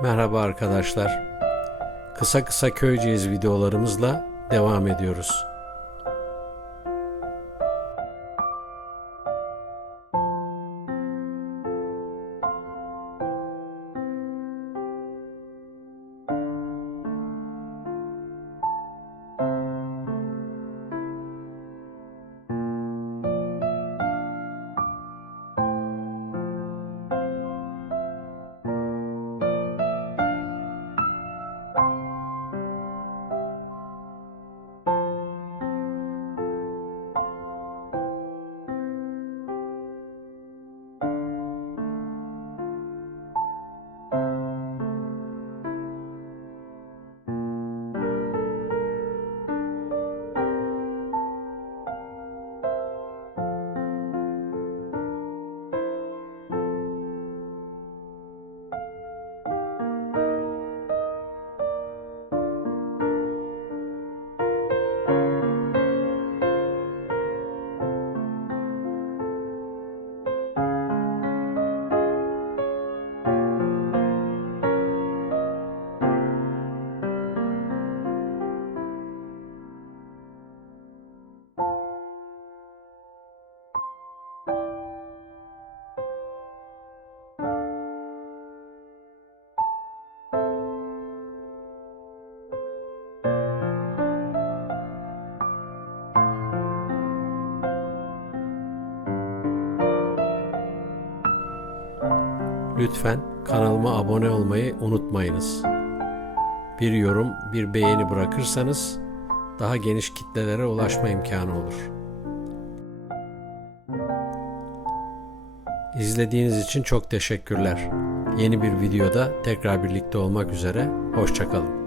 Merhaba arkadaşlar. Kısa kısa köyceğiz videolarımızla devam ediyoruz. Lütfen kanalıma abone olmayı unutmayınız. Bir yorum, bir beğeni bırakırsanız daha geniş kitlelere ulaşma imkanı olur. İzlediğiniz için çok teşekkürler. Yeni bir videoda tekrar birlikte olmak üzere. Hoşçakalın.